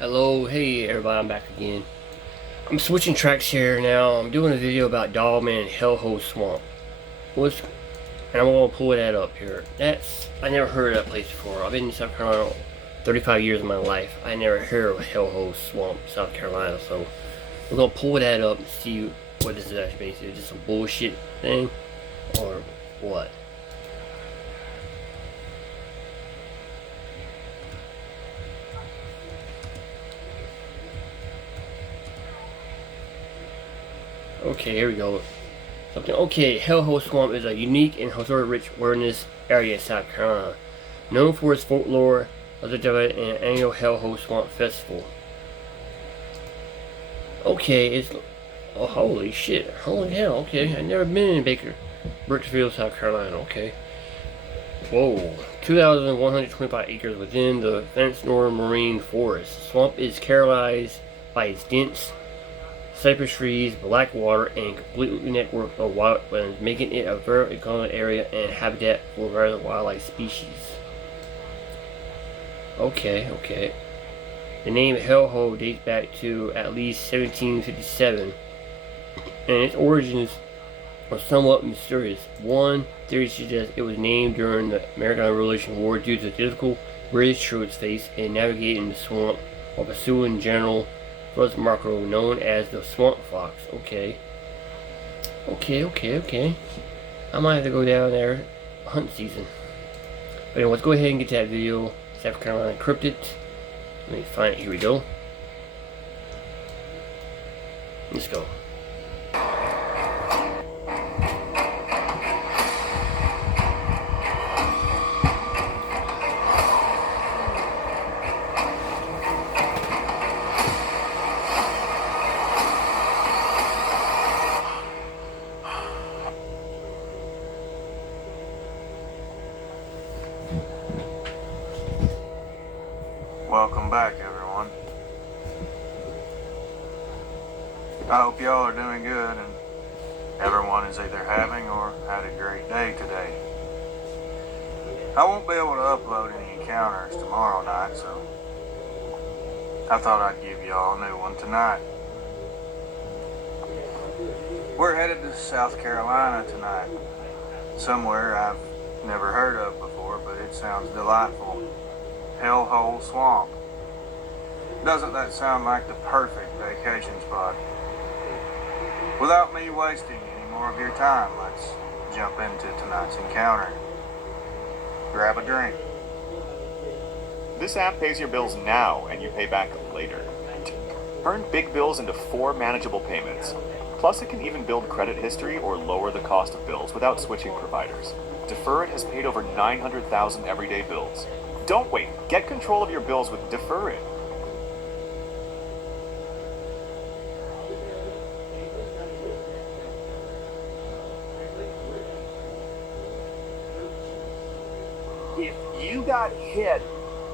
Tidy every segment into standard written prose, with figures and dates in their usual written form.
Hello, hey everybody, I'm back again. I'm switching tracks here now. I'm doing a video about Dogman and Hellhole Swamp. And I'm gonna pull that up here. I never heard of that place before. I've been in South Carolina 35 years of my life. I never heard of Hellhole Swamp, South Carolina. So we're gonna pull that up and see what this is actually basically. Just some bullshit thing or what? Okay, here we go. Okay, Hellhole Swamp is a unique and historic-rich wilderness area in South Carolina, known for its folklore, and annual Hellhole Swamp Festival. Okay, it's holy shit, holy hell. Okay, I've never been in Bakersfield, South Carolina. Okay, whoa, 2,125 acres within the fenced northern marine forest. Swamp is characterized by its dense cypress trees, black water, and completely network of wildlands, making it a very iconic area and habitat for various wildlife species. Okay. The name Hellhole dates back to at least 1757, and its origins are somewhat mysterious. One theory suggests it was named during the American Revolutionary War due to the difficult British troops faced in navigating the swamp while pursuing General First Marco, known as the Swamp Fox. Okay. I might have to go down there hunt season. But anyway, let's go ahead and get to that video. South Carolina Cryptid. Let me find it. Here we go. Let's go. Welcome back, everyone. I hope y'all are doing good and everyone is either having or had a great day today. I won't be able to upload any encounters tomorrow night, so I thought I'd give y'all a new one tonight. We're headed to South Carolina tonight, somewhere I've never heard of before, but it sounds delightful. Hellhole Swamp. Doesn't that sound like the perfect vacation spot? Without me wasting any more of your time, let's jump into tonight's encounter. Grab a drink. This app pays your bills now and you pay back later. Turn big bills into 4 manageable payments. Plus, it can even build credit history or lower the cost of bills without switching providers. Defer It has paid over 900,000 everyday bills. Don't wait. Get control of your bills with Defer It. If you got hit,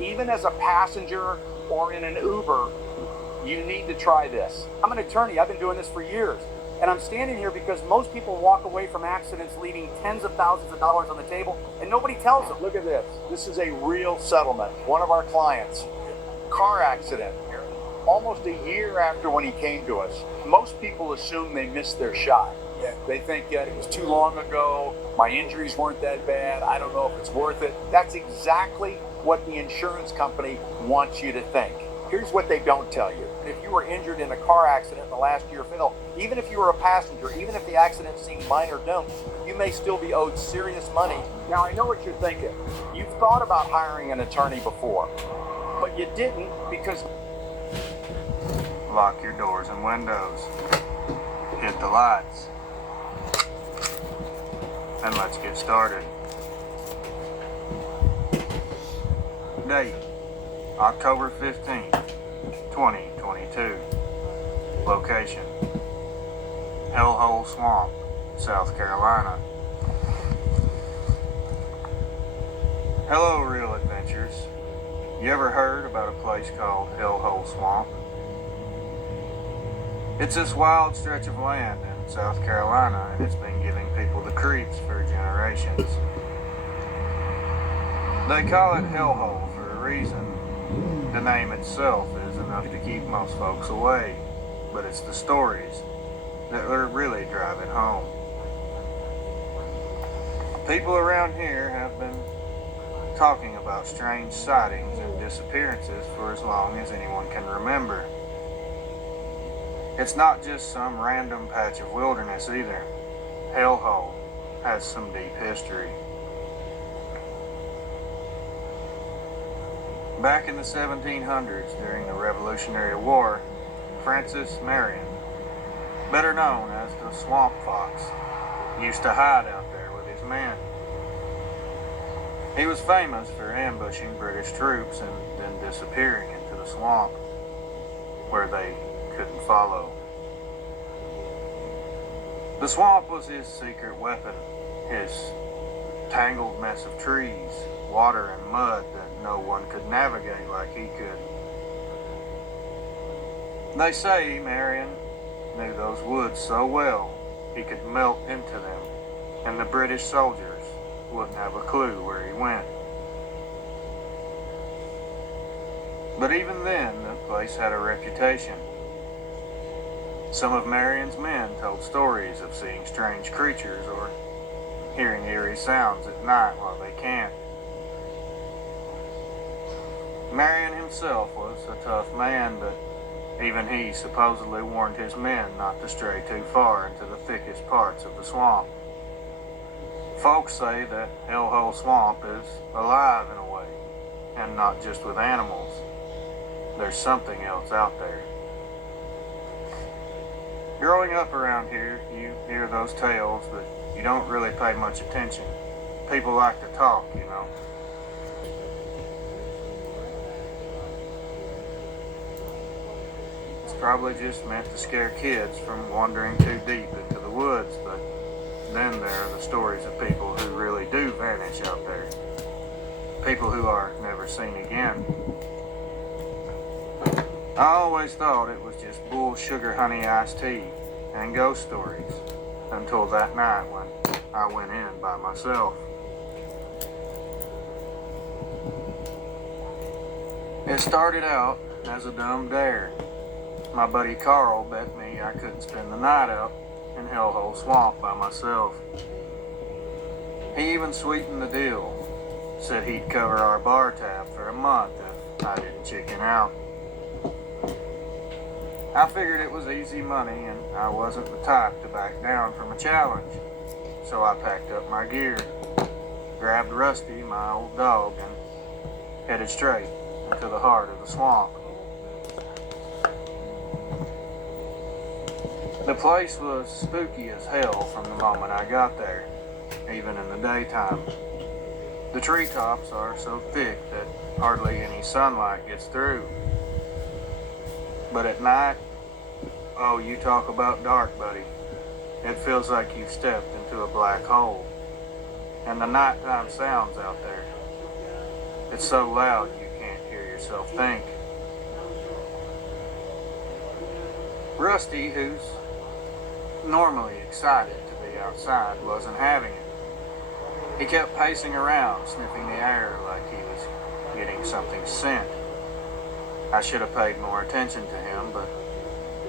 even as a passenger or in an Uber, you need to try this. I'm an attorney. I've been doing this for years. And I'm standing here because most people walk away from accidents leaving tens of thousands of dollars on the table and nobody tells them. Look at this. This is a real settlement. One of our clients, car accident, almost a year after when he came to us. Most people assume they missed their shot. They think it was too long ago, my injuries weren't that bad, I don't know if it's worth it. That's exactly what the insurance company wants you to think. Here's what they don't tell you. If you were injured in a car accident in the last year, Phil, even if you were a passenger, even if the accident seemed minor dumb, you may still be owed serious money. Now, I know what you're thinking. You've thought about hiring an attorney before, but you didn't because... Lock your doors and windows. Hit the lights. And let's get started. Date, October 15th, 2022. Location, Hellhole Swamp, South Carolina. Hello, real adventures. You ever heard about a place called Hellhole Swamp? It's this wild stretch of land in South Carolina, and it's been giving people the creeps for generations. They call it hellhole for a reason. The name itself is is enough to keep most folks away, but it's the stories that are really driving home. People around here have been talking about strange sightings and disappearances for as long as anyone can remember. It's not just some random patch of wilderness either. Hellhole has some deep history. Back in the 1700s, during the Revolutionary War, Francis Marion, better known as the Swamp Fox, used to hide out there with his men. He was famous for ambushing British troops and then disappearing into the swamp, where they couldn't follow. The swamp was his secret weapon, his tangled mess of trees, water, and mud that no one could navigate like he could. They say Marion knew those woods so well he could melt into them, and the British soldiers wouldn't have a clue where he went. But even then, the place had a reputation. Some of Marion's men told stories of seeing strange creatures or hearing eerie sounds at night while they camped. Marion himself was a tough man, but even he supposedly warned his men not to stray too far into the thickest parts of the swamp. Folks say that Hellhole Swamp is alive in a way, and not just with animals. There's something else out there. Growing up around here, you hear those tales, but you don't really pay much attention. People like to talk, you know. It's probably just meant to scare kids from wandering too deep into the woods, but then there are the stories of people who really do vanish out there. People who are never seen again. I always thought it was just bull sugar honey iced tea and ghost stories until that night when I went in by myself. It started out as a dumb dare. My buddy Carl bet me I couldn't spend the night out in Hellhole Swamp by myself. He even sweetened the deal. Said he'd cover our bar tab for a month if I didn't chicken out. I figured it was easy money and I wasn't the type to back down from a challenge. So I packed up my gear, grabbed Rusty, my old dog, and headed straight into the heart of the swamp. The place was spooky as hell from the moment I got there, even in the daytime. The treetops are so thick that hardly any sunlight gets through. But at night, oh, you talk about dark, buddy. It feels like you've stepped into a black hole. And the nighttime sounds out there, it's so loud you can't hear yourself think. Rusty, who's normally excited to be outside, wasn't having it. He kept pacing around, sniffing the air like he was getting something scent. I should have paid more attention to him, but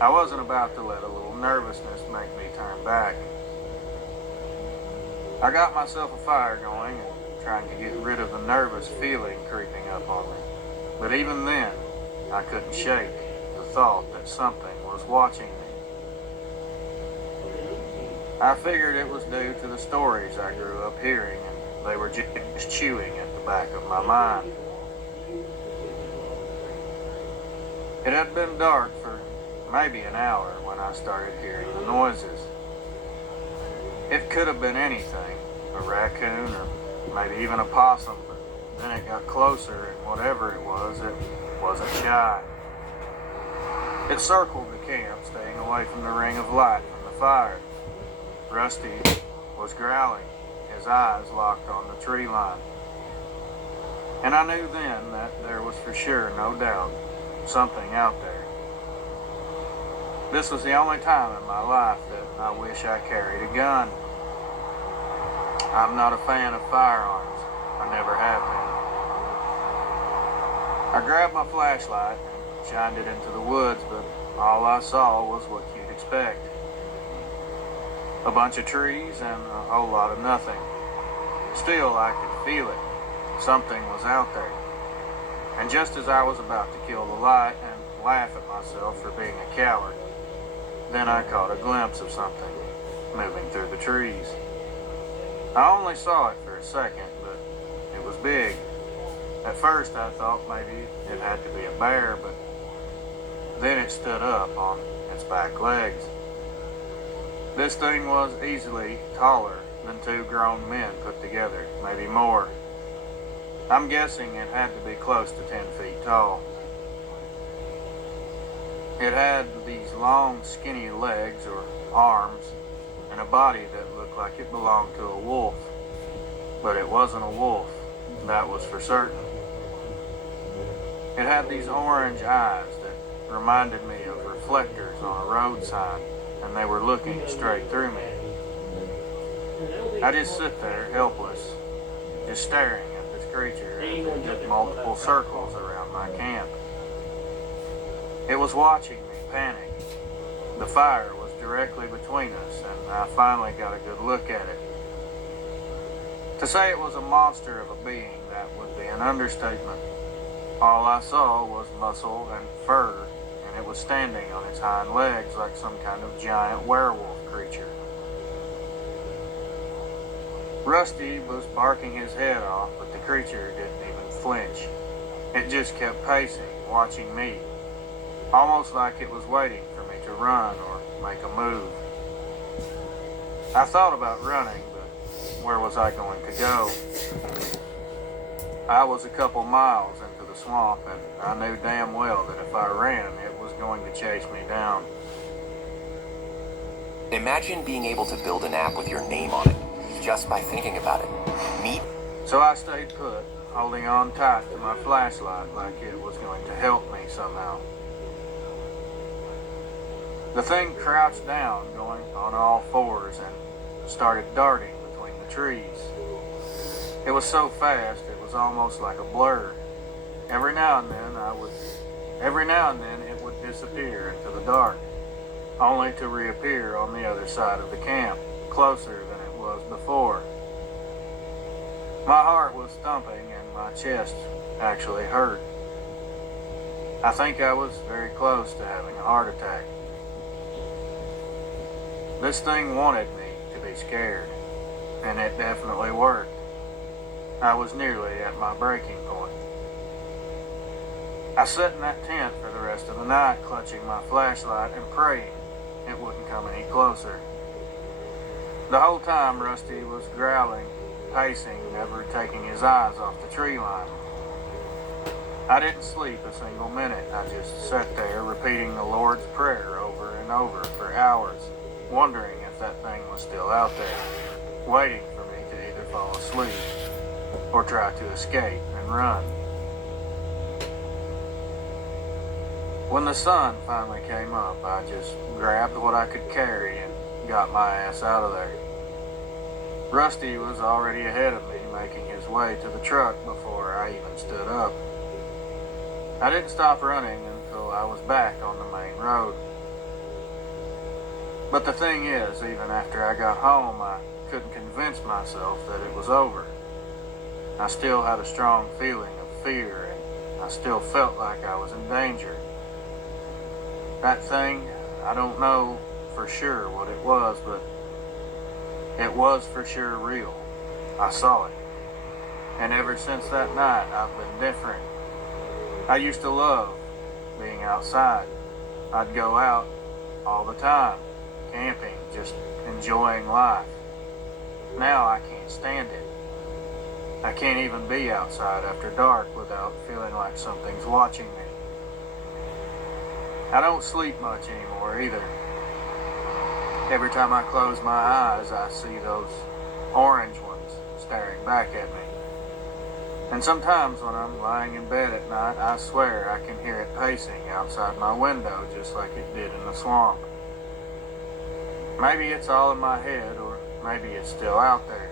I wasn't about to let a little nervousness make me turn back. I got myself a fire going and trying to get rid of the nervous feeling creeping up on me. But even then, I couldn't shake the thought that something was watching me. I figured it was due to the stories I grew up hearing, and they were just chewing at the back of my mind. It had been dark for maybe an hour when I started hearing the noises. It could have been anything, a raccoon or maybe even a possum, but then it got closer and whatever it wasn't shy. It circled the camp, staying away from the ring of light from the fire. Rusty was growling, his eyes locked on the tree line. And I knew then that there was for sure no doubt something out there. This was the only time in my life that I wish I carried a gun. I'm not a fan of firearms. I never have been. I grabbed my flashlight and shined it into the woods, but all I saw was what you'd expect. A bunch of trees and a whole lot of nothing. Still, I could feel it. Something was out there. And just as I was about to kill the light and laugh at myself for being a coward, then I caught a glimpse of something moving through the trees. I only saw it for a second, but it was big. At first I thought maybe it had to be a bear, but then it stood up on its back legs. This thing was easily taller than two grown men put together, maybe more. I'm guessing it had to be close to 10 feet tall. It had these long, skinny legs or arms and a body that looked like it belonged to a wolf. But it wasn't a wolf, that was for certain. It had these orange eyes that reminded me of reflectors on a road sign, and they were looking straight through me. I just sit there, helpless, just staring at this creature as it did multiple circles around my camp. It was watching me panic. The fire was directly between us, and I finally got a good look at it. To say it was a monster of a being, that would be an understatement. All I saw was muscle and fur, and it was standing on its hind legs like some kind of giant werewolf creature. Rusty was barking his head off, but the creature didn't even flinch. It just kept pacing, watching me, almost like it was waiting for me to run or make a move. I thought about running, but where was I going to go? I was a couple miles into the swamp, and I knew damn well that if I ran, it was going to chase me down. Imagine being able to build an app with your name on it, just by thinking about it. Meet. So I stayed put, holding on tight to my flashlight like it was going to help me somehow. The thing crouched down, going on all fours, and started darting between the trees. It was so fast, it was almost like a blur. Every now and then it would disappear into the dark, only to reappear on the other side of the camp, closer than it was before. My heart was thumping and my chest actually hurt. I think I was very close to having a heart attack. This thing wanted me to be scared, and it definitely worked. I was nearly at my breaking point. I sat in that tent for the rest of the night, clutching my flashlight and praying it wouldn't come any closer. The whole time Rusty was growling, pacing, never taking his eyes off the tree line. I didn't sleep a single minute. I just sat there repeating the Lord's Prayer over and over for hours, wondering if that thing was still out there, waiting for me to either fall asleep or try to escape and run. When the sun finally came up, I just grabbed what I could carry and got my ass out of there. Rusty was already ahead of me, making his way to the truck before I even stood up. I didn't stop running until I was back on the main road. But the thing is, even after I got home, I couldn't convince myself that it was over. I still had a strong feeling of fear, and I still felt like I was in danger. That thing, I don't know for sure what it was, but it was for sure real. I saw it. And ever since that night, I've been different. I used to love being outside. I'd go out all the time, camping, just enjoying life. Now I can't stand it. I can't even be outside after dark without feeling like something's watching me. I don't sleep much anymore either. Every time I close my eyes, I see those orange ones staring back at me. And sometimes when I'm lying in bed at night, I swear I can hear it pacing outside my window just like it did in the swamp. Maybe it's all in my head, or maybe it's still out there.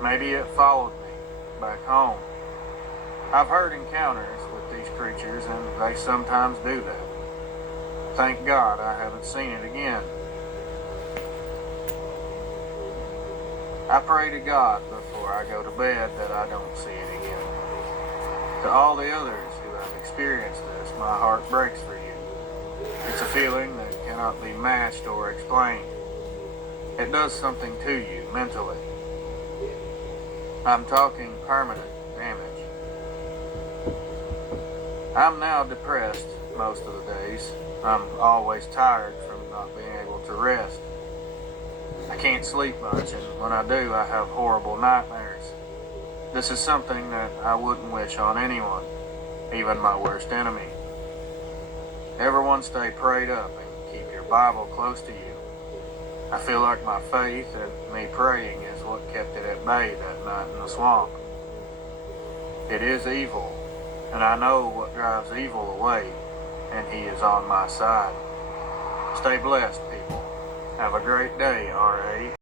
Maybe it followed me back home. I've heard encounters with these creatures, and they sometimes do that. Thank God I haven't seen it again. I pray to God before I go to bed that I don't see it again. To all the others who have experienced this, my heart breaks for you. It's a feeling that cannot be matched or explained. It does something to you mentally. I'm talking permanent damage. I'm now depressed most of the days. I'm always tired from not being able to rest. I can't sleep much, and when I do, I have horrible nightmares. This is something that I wouldn't wish on anyone, even my worst enemy. Everyone stay prayed up and keep your Bible close to you. I feel like my faith and me praying is what kept it at bay that night in the swamp. It is evil, and I know what drives evil away, and He is on my side. Stay blessed, people. Have a great day, R.A.